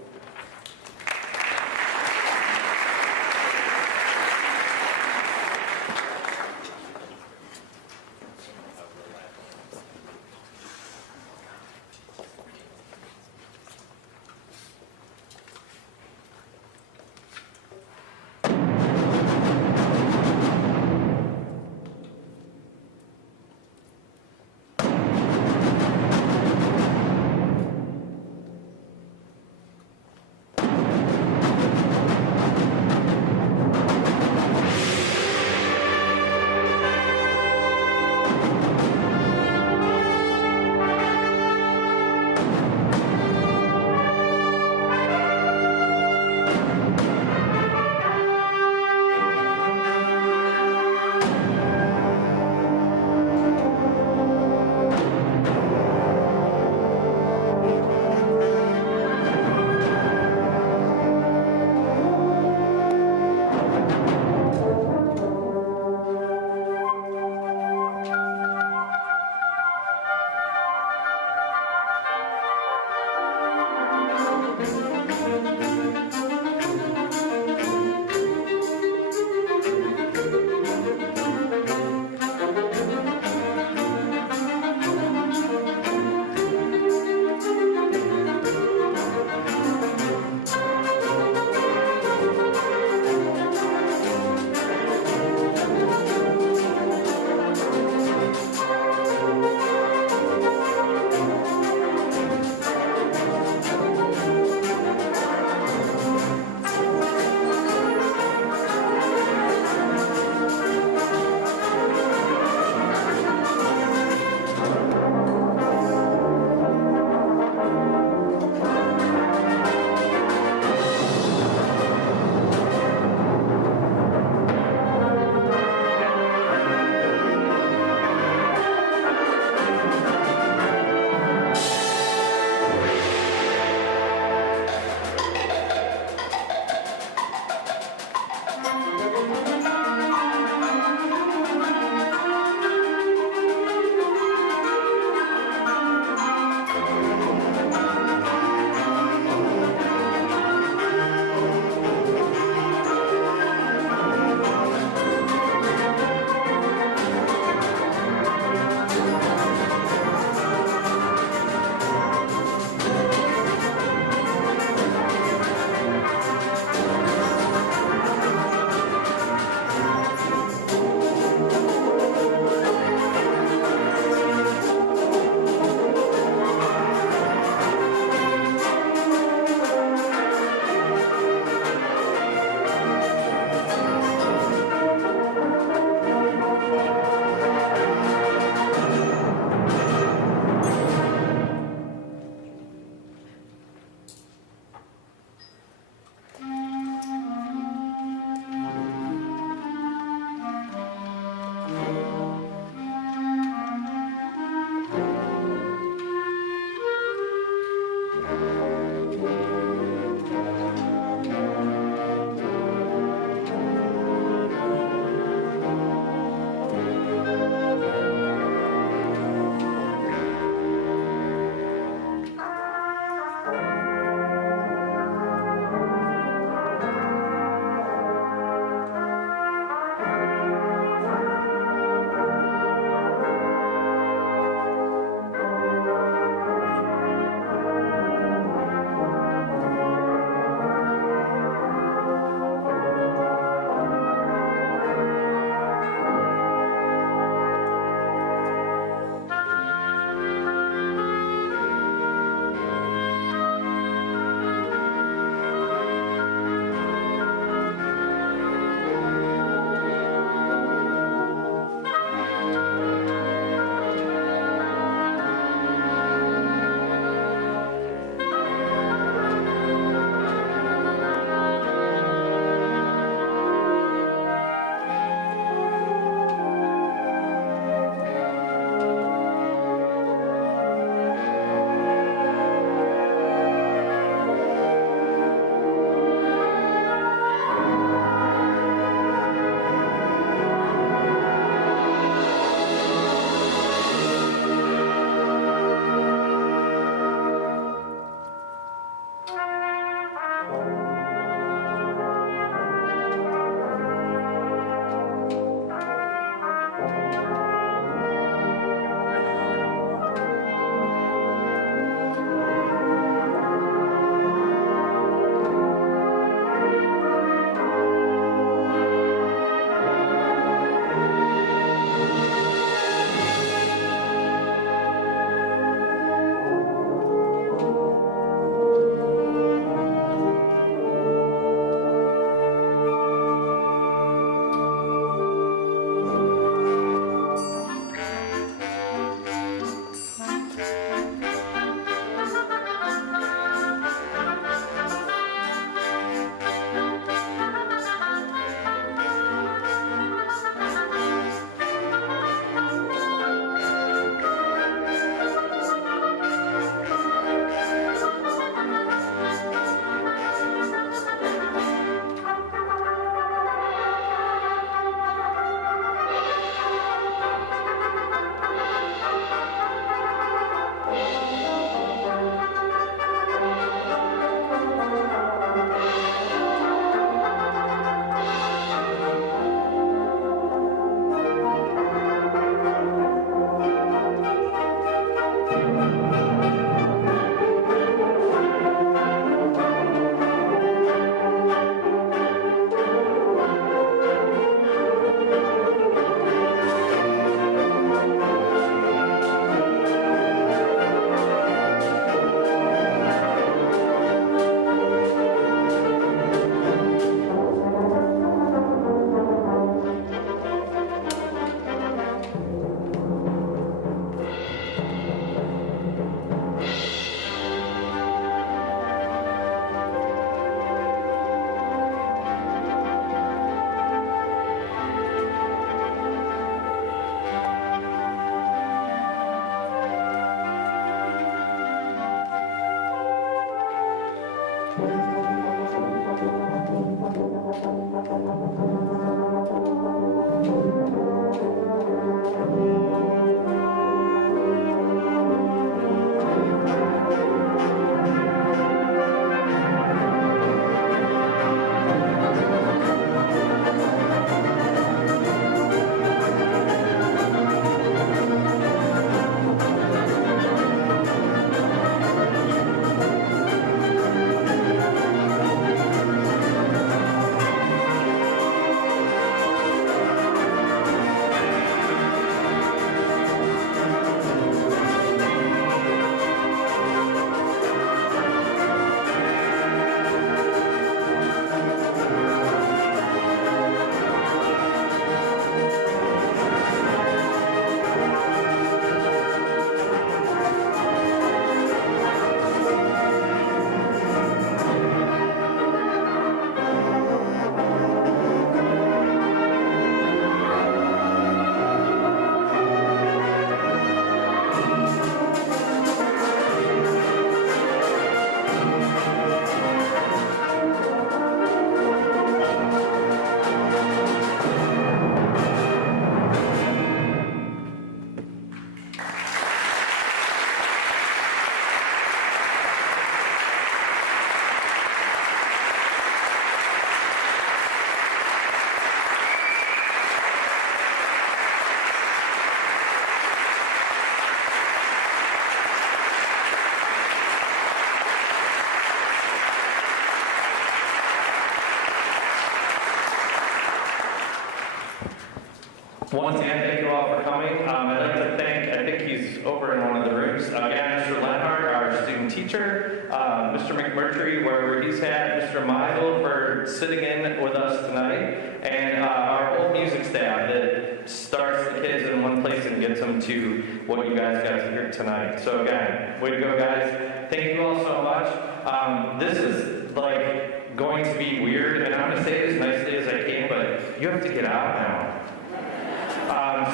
Once again, thank you all for coming. I'd like to thank, I think he's over in one of the rooms, again, Mr. Lenhart, our student teacher, Mr. McMurtry, wherever he's at, Mr. Meisel for sitting in with us tonight, and our whole music staff that starts the kids in one place and gets them to what you guys got to hear tonight. So again, way to go, guys. Thank you all so much. This is like going to be weird, and I'm going to say it as nicely as I can, but you have to get out now.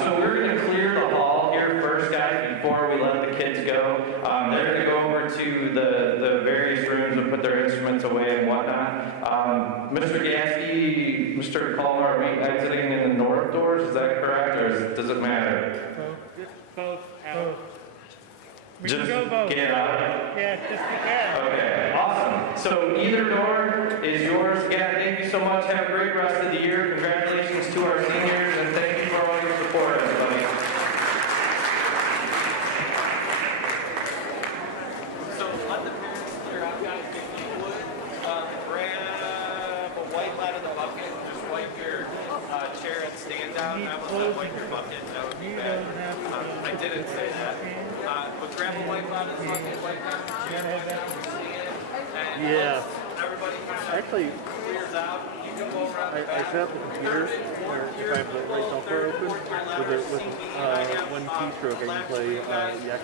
So we're going to clear the hall here first, guys, before we let the kids go. They're going to go over to the various rooms and put their instruments away and whatnot. Mr. Gasky, Mr. Collar, are we exiting in the north doors? Is that correct, or does it matter? Both out. We Just can go both. get out? Yeah, just be careful. Okay, awesome. So either door is yours. Again, thank you so much. Have a great rest of the year. Congratulations to our seniors, and thank you for all your support, everybody. So let the parents clear out, guys. If you would, grab a white light in the bucket and just wipe your chair and stand down. I almost said wipe your bucket. That would be bad. I didn't say that. But grab a white light in the bucket, wipe out your chair, wipe out your stand, and Yeah. everybody kind of Actually, clears out. You can go around the I back. set up the computers where if I have the right software open with one keystroke, I can play